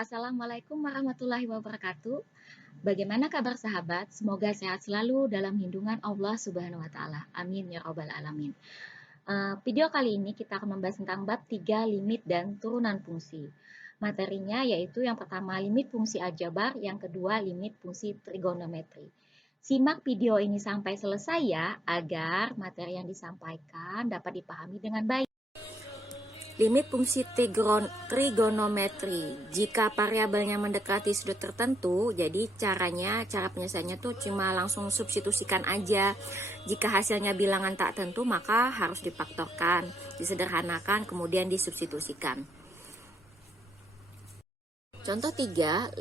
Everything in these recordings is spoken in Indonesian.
Assalamualaikum warahmatullahi wabarakatuh. Bagaimana kabar sahabat? Semoga sehat selalu dalam lindungan Allah Subhanahu wa taala. Amin ya rabbal alamin. Video kali ini kita akan membahas tentang bab 3 limit dan turunan fungsi. Materinya yaitu yang pertama limit fungsi aljabar, yang kedua limit fungsi trigonometri. Simak video ini sampai selesai ya, agar materi yang disampaikan dapat dipahami dengan baik. Limit fungsi trigonometri. Jika variabelnya mendekati sudut tertentu, jadi cara penyelesaiannya tuh cuma langsung substitusikan aja. Jika hasilnya bilangan tak tentu, maka harus difaktorkan, disederhanakan, kemudian disubstitusikan. Contoh 3,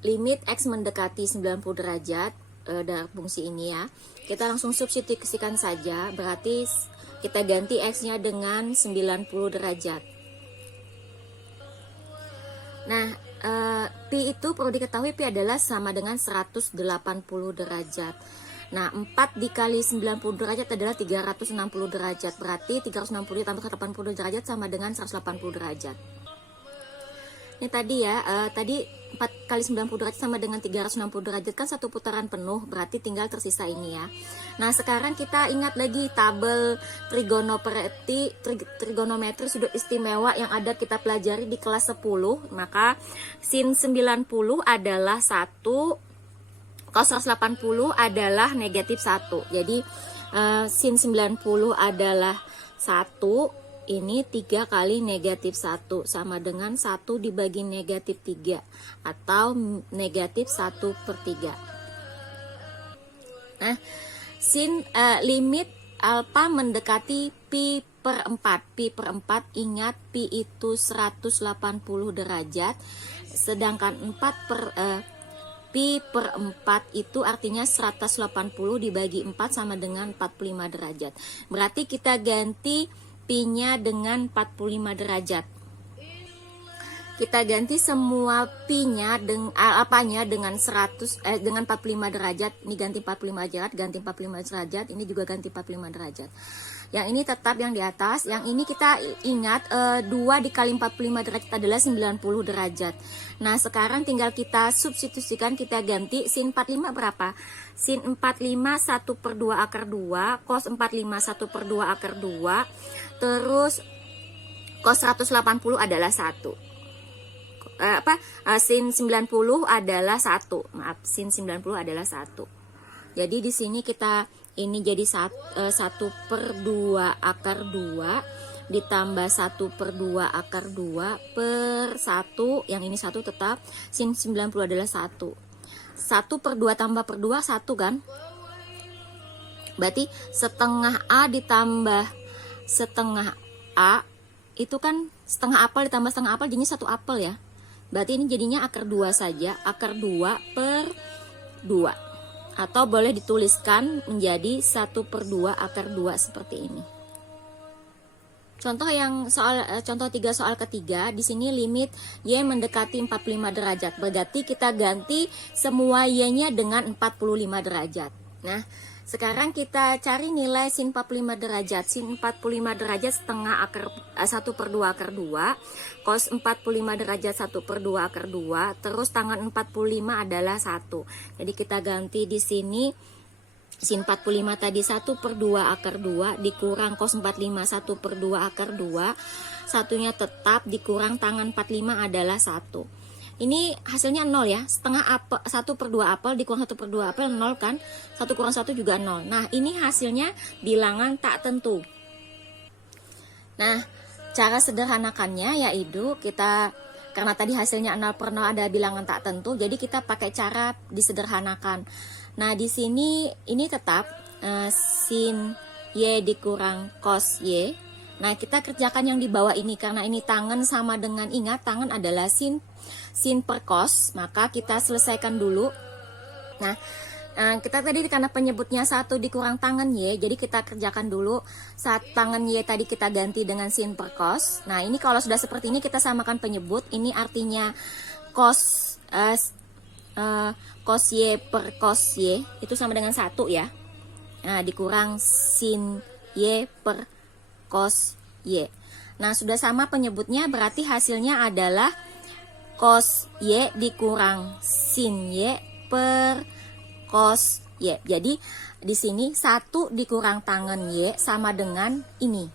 limit X mendekati 90 derajat dari fungsi ini ya. Kita langsung substitusikan saja, berarti kita ganti X-nya dengan 90 derajat. Nah, Pi itu perlu diketahui Pi adalah sama dengan 180 derajat. Nah, 4 dikali 90 derajat adalah 360 derajat. Berarti 360 ditambah 80 derajat sama dengan 180 derajat. Ini tadi ya, tadi 4 kali 90 derajat sama dengan 360 derajat kan satu putaran penuh, berarti tinggal tersisa ini ya. Nah, sekarang kita ingat lagi tabel trigonometri sudut istimewa yang ada kita pelajari di kelas 10. Maka sin 90 adalah 1, cos 180 adalah negatif 1. Jadi sin 90 adalah 1. Ini 3 kali negatif 1 sama dengan 1 dibagi negatif 3 atau negatif 1/3. Nah, limit alfa mendekati pi per 4. Pi per 4, ingat pi itu 180 derajat, sedangkan pi per 4 itu artinya 180 dibagi 4 sama dengan 45 derajat. Berarti kita ganti pi-nya dengan 45 derajat. Kita ganti semua pi-nya dengan 45 derajat. Ini ganti 45 derajat, ganti 45 derajat, ini juga ganti 45 derajat. Yang ini tetap yang di atas, yang ini kita ingat 2 dikali 45 derajat adalah 90 derajat. Nah, sekarang tinggal kita substitusikan, kita ganti sin 45 berapa? Sin 45 1/2 akar 2, cos 45 1/2 akar 2, terus cos 180 adalah 1. Sin 90 adalah 1. Maaf, sin 90 adalah 1. Jadi di sini kita ini jadi 1/2 akar 2 ditambah 1/2 akar 2 per 1, yang ini 1 tetap, sin 90 adalah 1. 1/2 tambah per 2, 1 kan? Berarti setengah A ditambah setengah A, itu kan setengah apel ditambah setengah apel jadinya 1 apel ya. Berarti ini jadinya akar 2 saja, akar 2 per 2. Atau boleh dituliskan menjadi 1/2 akar 2 seperti ini. Contoh 3 soal ketiga, di sini limit Y mendekati 45 derajat. Berarti kita ganti semua Y-nya dengan 45 derajat. Nah, sekarang kita cari nilai sin 45 derajat. Sin 45 derajat setengah akar 1/2 akar 2, cos 45 derajat 1/2 akar 2, terus tangan 45 adalah 1. Jadi kita ganti di sini sin 45 tadi 1/2 akar 2 dikurang cos 45 1/2 akar 2, satunya tetap dikurang tangan 45 adalah 1. Ini hasilnya 0 ya, setengah apel, 1/2 apel dikurang 1/2 apel 0 kan, 1 kurang 1 juga 0. Nah, ini hasilnya bilangan tak tentu. Nah, cara sederhanakannya yaitu kita, karena tadi hasilnya 0/0 ada bilangan tak tentu, jadi kita pakai cara disederhanakan. Nah, di sini ini tetap sin Y dikurang cos Y. Nah, kita kerjakan yang di bawah ini, karena ini tangan sama dengan, ingat tangan adalah sin per cos, maka kita selesaikan dulu. Nah, kita tadi karena penyebutnya 1 dikurang tangan Y, jadi kita kerjakan dulu. Saat tangan Y tadi kita ganti dengan sin per cos. Nah, ini kalau sudah seperti ini kita samakan penyebut. Ini artinya cos Y per cos Y itu sama dengan 1 ya. Nah, dikurang sin Y per cos Y. Nah, sudah sama penyebutnya, berarti hasilnya adalah cos Y dikurang sin Y per cos Y. Jadi di sini 1 dikurang tangen Y sama dengan ini.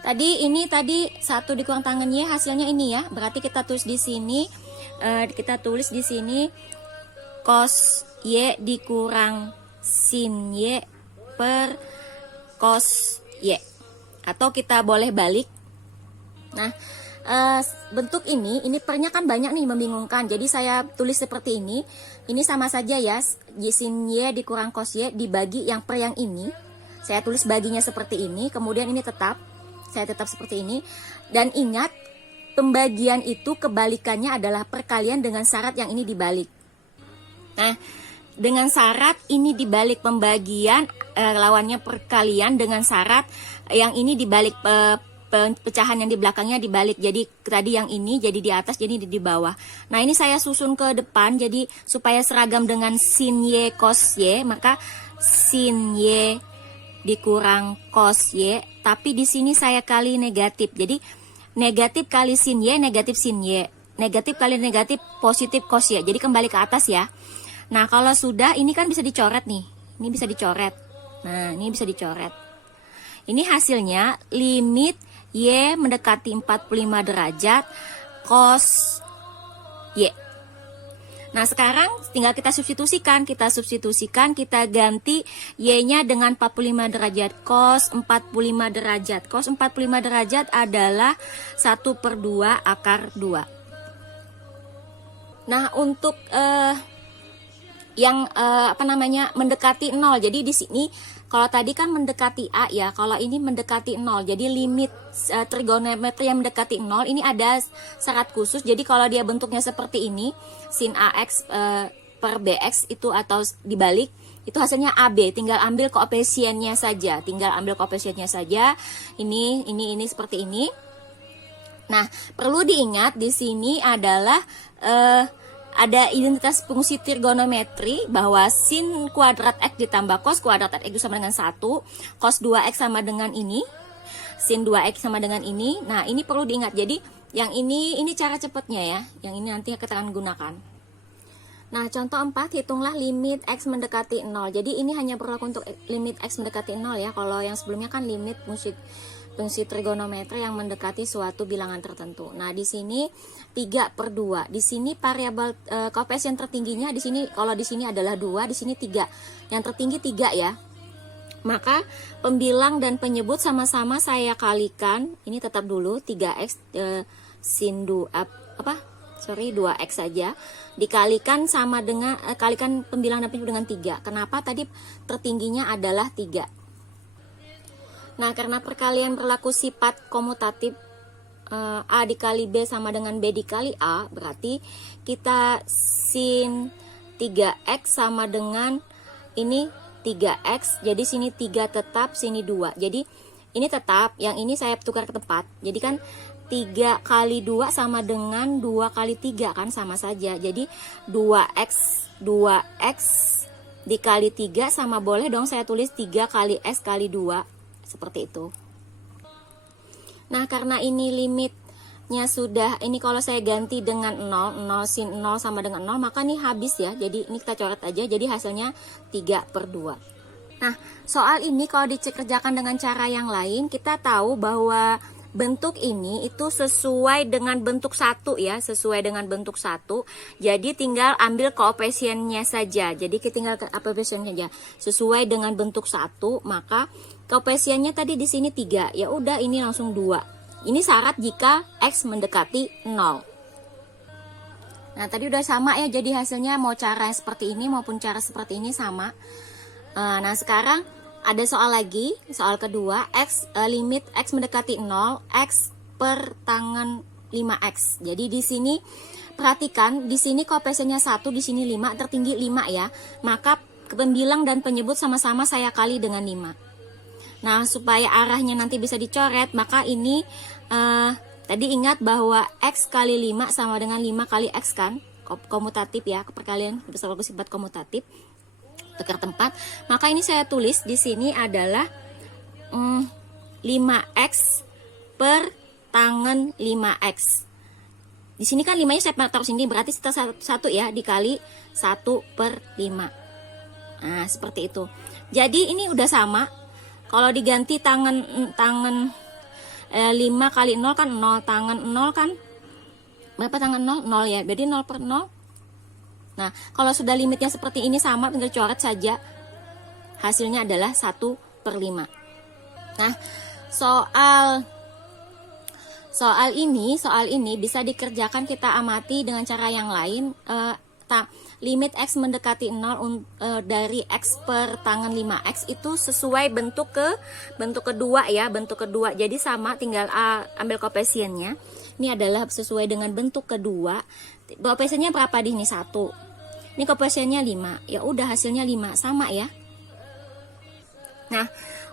Tadi 1 dikurang tangen Y hasilnya ini ya. Berarti kita tulis di sini cos Y dikurang sin Y per cos Y. Atau kita boleh balik. Nah, bentuk ini pernya kan banyak nih, membingungkan. Jadi saya tulis seperti ini. Ini sama saja ya, sin Y dikurang cos Y dibagi yang per yang ini. Saya tulis baginya seperti ini, kemudian ini saya tetap seperti ini. Dan ingat, pembagian itu kebalikannya adalah perkalian dengan syarat yang ini dibalik. Nah, dengan syarat ini dibalik pembagian, lawannya perkalian, dengan syarat yang ini dibalik pecahan yang di belakangnya dibalik. Jadi tadi yang ini jadi di atas, jadi di bawah. Nah, ini saya susun ke depan jadi supaya seragam dengan sin Y cos Y, maka sin Y dikurang cos Y, tapi di sini saya kali negatif. Jadi negatif kali sin Y, negatif sin Y. Negatif kali negatif, positif cos Y. Jadi kembali ke atas ya. Nah, kalau sudah, ini kan bisa dicoret nih. Ini bisa dicoret. Nah, ini bisa dicoret. Ini hasilnya limit Y mendekati 45 derajat cos Y. Nah, sekarang tinggal kita substitusikan. Kita ganti Y-nya dengan 45 derajat. Cos 45 derajat. Cos 45 derajat adalah 1/2 akar 2. Nah, untuk yang mendekati 0. Jadi di sini kalau tadi kan mendekati A ya, kalau ini mendekati 0. Jadi limit trigonometri yang mendekati 0 ini ada syarat khusus. Jadi kalau dia bentuknya seperti ini, sin AX per BX itu atau dibalik, itu hasilnya AB. Tinggal ambil koefisiennya saja. Ini seperti ini. Nah, perlu diingat di sini adalah ada identitas fungsi trigonometri bahwa sin kuadrat X ditambah cos kuadrat X itu sama dengan 1, cos 2X sama dengan ini, sin 2X sama dengan ini. Nah, ini perlu diingat. Jadi, yang ini cara cepatnya ya. Yang ini nanti kita akan gunakan. Nah, contoh 4, hitunglah limit X mendekati 0. Jadi, ini hanya berlaku untuk limit X mendekati 0 ya. Kalau yang sebelumnya kan limit fungsi trigonometri yang mendekati suatu bilangan tertentu. Nah, di sini 3/2. Di sini variabel koefisien tertingginya di sini, kalau di sini adalah 2, di sini 3. Yang tertinggi 3 ya. Maka pembilang dan penyebut sama-sama saya kalikan. Ini tetap dulu 3x sin 2x saja dikalikan sama dengan kalikan pembilang dan penyebut dengan 3. Kenapa? Tadi tertingginya adalah 3. Nah, karena perkalian berlaku sifat komutatif, A dikali B sama dengan B dikali A, berarti kita sin 3X sama dengan ini 3X, jadi sini 3 tetap, sini 2. Jadi ini tetap, yang ini saya tukar ke tempat. Jadi kan 3 kali 2 sama dengan 2 kali 3 kan sama saja. Jadi 2x dikali 3 sama, boleh dong saya tulis 3 kali X kali 2. Seperti itu. Nah, karena ini limitnya sudah, ini kalau saya ganti dengan 0 sin 0 sama dengan 0, maka ini habis ya. Jadi ini kita coret aja, jadi hasilnya 3/2. Nah, soal ini kalau dikerjakan dengan cara yang lain, kita tahu bahwa bentuk ini itu sesuai dengan bentuk 1 ya, sesuai dengan bentuk 1. Jadi tinggal ambil koefisiennya saja. Jadi kita tinggal koefisiennya saja. Sesuai dengan bentuk 1, maka koefisiennya tadi di sini 3. Ya udah, ini langsung 2. Ini syarat jika X mendekati 0. Nah, tadi udah sama ya, jadi hasilnya mau cara seperti ini maupun cara seperti ini sama. Nah, sekarang ada soal lagi, soal kedua, limit X mendekati 0, X per tangen 5X. Jadi di sini perhatikan, di sini koefisiennya 1, di sini 5, tertinggi 5 ya. Maka pembilang dan penyebut sama-sama saya kali dengan 5. Nah, supaya arahnya nanti bisa dicoret, maka ini tadi ingat bahwa X kali 5 sama dengan 5 kali X kan, komutatif ya, perkalian bersama sifat komutatif. Tukar tempat, maka ini saya tulis di sini adalah 5x per tangen 5x. Di sini kan 5-nya saya taruh sini, berarti setelah 1 ya dikali 1/5. Nah, seperti itu. Jadi ini udah sama. Kalau diganti tangan 5 kali 0 kan 0, tangan 0 kan berapa, tangan 0? 0 ya, berarti 0/0. Nah, kalau sudah limitnya seperti ini sama, tinggal coret saja. Hasilnya adalah 1/5. Nah, soal ini bisa dikerjakan, kita amati dengan cara yang lain. Limit X mendekati 0 dari X per tangan 5X itu sesuai bentuk kedua ya, bentuk kedua. Jadi sama, tinggal ambil koefisiennya. Ini adalah sesuai dengan bentuk kedua. Koefisiennya berapa di sini? 1. Ini koefisiennya 5. Ya udah, hasilnya 5, sama ya. Nah,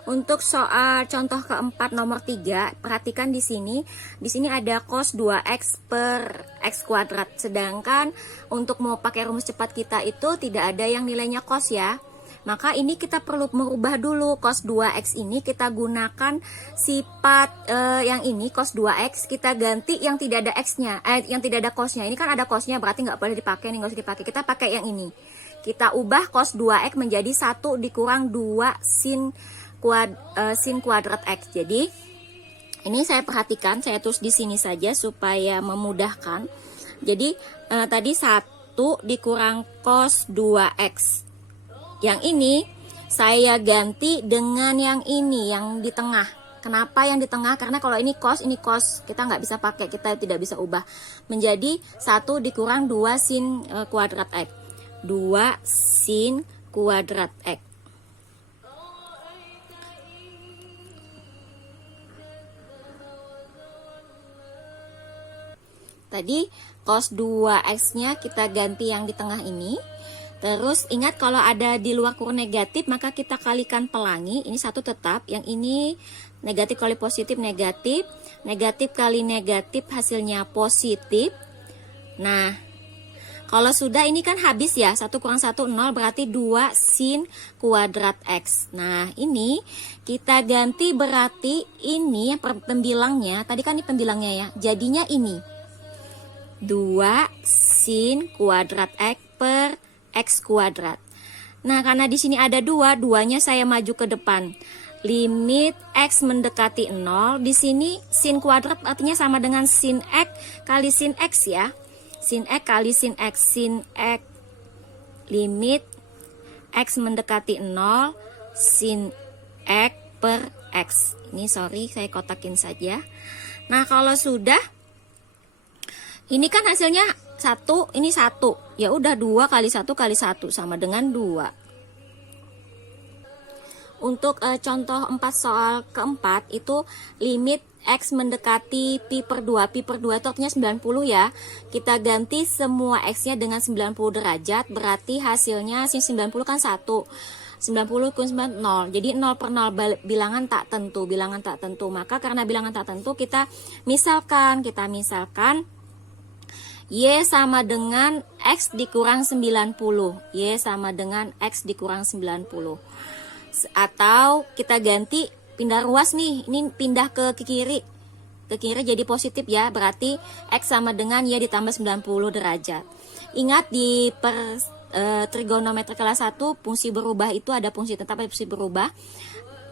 untuk soal contoh keempat nomor 3, perhatikan di sini. Di sini ada cos 2x per x kuadrat. Sedangkan untuk mau pakai rumus cepat kita itu tidak ada yang nilainya cos ya. Maka ini kita perlu merubah dulu. Cos 2x ini kita gunakan sifat yang ini, cos 2x kita ganti yang tidak ada x-nya, yang tidak ada cosnya. Ini kan ada cosnya, berarti nggak boleh dipakai nih, nggak usah dipakai. Kita pakai yang ini. Kita ubah cos 2x menjadi 1 dikurang 2 sin kuadrat x. Jadi ini saya perhatikan, saya tulis di sini saja supaya memudahkan. Jadi tadi 1 dikurang cos 2x. Yang ini saya ganti dengan yang ini, yang di tengah. Kenapa yang di tengah? Karena kalau ini cos kita nggak bisa pakai, kita tidak bisa ubah. Menjadi 1 dikurang 2 sin kuadrat x. 2 sin kuadrat x. Tadi cos 2x-nya kita ganti yang di tengah ini. Terus ingat, kalau ada di luar kurung negatif maka kita kalikan pelangi. Ini 1 tetap, yang ini negatif kali positif negatif. Negatif kali negatif hasilnya positif. Nah, kalau sudah ini kan habis ya, 1 kurang 1 0, berarti 2 sin kuadrat x. Nah, ini kita ganti, berarti ini pembilangnya, tadi kan ini pembilangnya ya, jadinya ini 2 sin kuadrat x per x kuadrat. Nah, karena di sini ada 2, 2-nya saya maju ke depan. Limit x mendekati 0, di sini sin kuadrat artinya sama dengan sin x kali sin x ya. Sin x kali sin x, sin x. Limit x mendekati 0, sin x per x. Ini sorry, saya kotakin saja. Nah, kalau sudah, ini kan hasilnya 1, ini 1. Ya udah, 2 kali 1 kali 1 sama dengan 2. Untuk contoh 4 soal keempat itu limit x mendekati pi per 2. Pi per 2 itu artinya 90 ya. Kita ganti semua x-nya dengan 90 derajat. Berarti hasilnya sin 90 kan 1. 90 kun 9, 0. Jadi 0 per 0 bilangan tak tentu. Maka karena bilangan tak tentu, kita misalkan Y sama dengan X dikurang 90. Y sama dengan X dikurang 90. Atau kita ganti, pindah ruas nih. Ini pindah ke kiri. Ke kiri jadi positif ya. Berarti X sama dengan Y ditambah 90 derajat. Ingat, di trigonometri kelas 1, fungsi berubah itu ada fungsi tetap, ada fungsi berubah.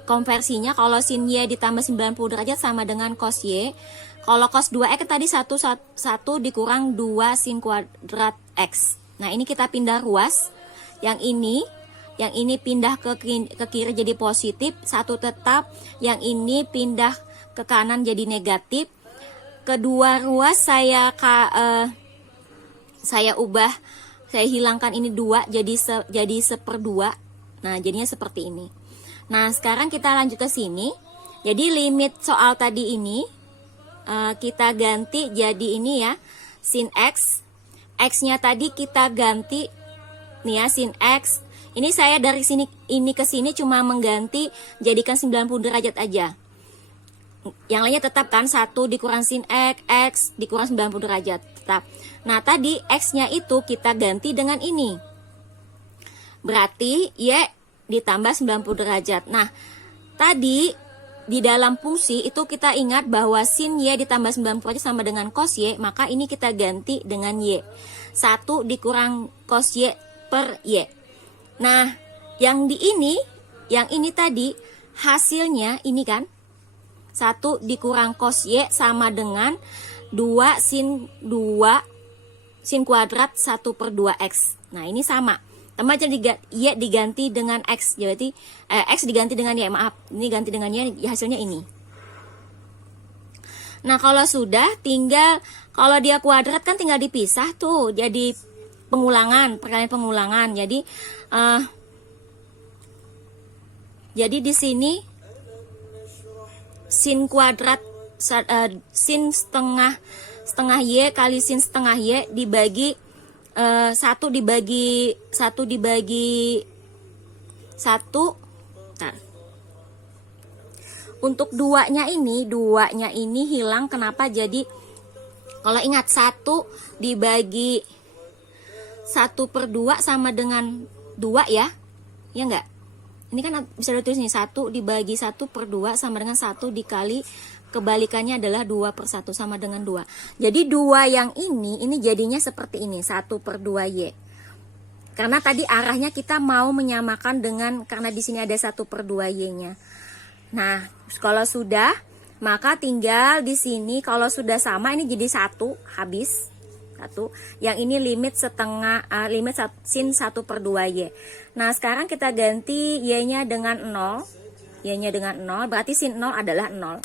Konversinya kalau sin Y ditambah 90 derajat sama dengan cos Y. Kalau cos 2x tadi 1 dikurang 2 sin kuadrat x. Nah, ini kita pindah ruas. Yang ini pindah ke kiri jadi positif, 1 tetap. Yang ini pindah ke kanan jadi negatif. Kedua ruas saya ubah, saya hilangkan ini 2 jadi 1/2. Nah, jadinya seperti ini. Nah, sekarang kita lanjut ke sini. Jadi limit soal tadi ini kita ganti jadi ini ya, sin x. X-nya tadi kita ganti nih ya, sin x. Ini saya dari sini ini ke sini cuma mengganti jadikan 90 derajat aja. Yang lainnya tetap kan, 1 dikurang sin x, x dikurang 90 derajat tetap. Nah, tadi x-nya itu kita ganti dengan ini. Berarti Y ditambah 90 derajat. Nah, tadi di dalam fungsi itu kita ingat bahwa sin Y ditambah 90 sama dengan cos Y, maka ini kita ganti dengan Y. 1 dikurang cos Y per Y. Nah, yang ini tadi hasilnya ini kan 1 dikurang cos Y sama dengan 2 sin kuadrat 1 per 2X. Nah, ini sama. Tambah Y diganti dengan X. Jadi X diganti dengan Y, maaf. Ini ganti dengan Y, hasilnya ini. Nah, kalau sudah tinggal, kalau dia kuadrat kan tinggal dipisah tuh. Jadi pengulangan, perkalian pengulangan. Jadi di sini sin kuadrat sin setengah Y kali sin setengah Y dibagi 1 dibagi 1. Untuk duanya ini hilang. Kenapa? Jadi kalau ingat 1 dibagi 1 per 2 sama dengan 2 ya. Ya enggak? Ini kan bisa ditulis nih, 1 dibagi 1 per 2 sama dengan 1 dikali kebalikannya adalah 2 per 1 sama dengan 2. Jadi 2 yang ini jadinya seperti ini, 1 per 2Y. Karena tadi arahnya kita mau menyamakan dengan, karena di sini ada 1 per 2Y-nya. Nah, kalau sudah, maka tinggal di sini, kalau sudah sama, ini jadi 1, habis. 1. Yang ini limit sin 1 per 2Y. Nah, sekarang kita ganti Y-nya dengan 0. Y-nya dengan 0, berarti sin 0 adalah 0.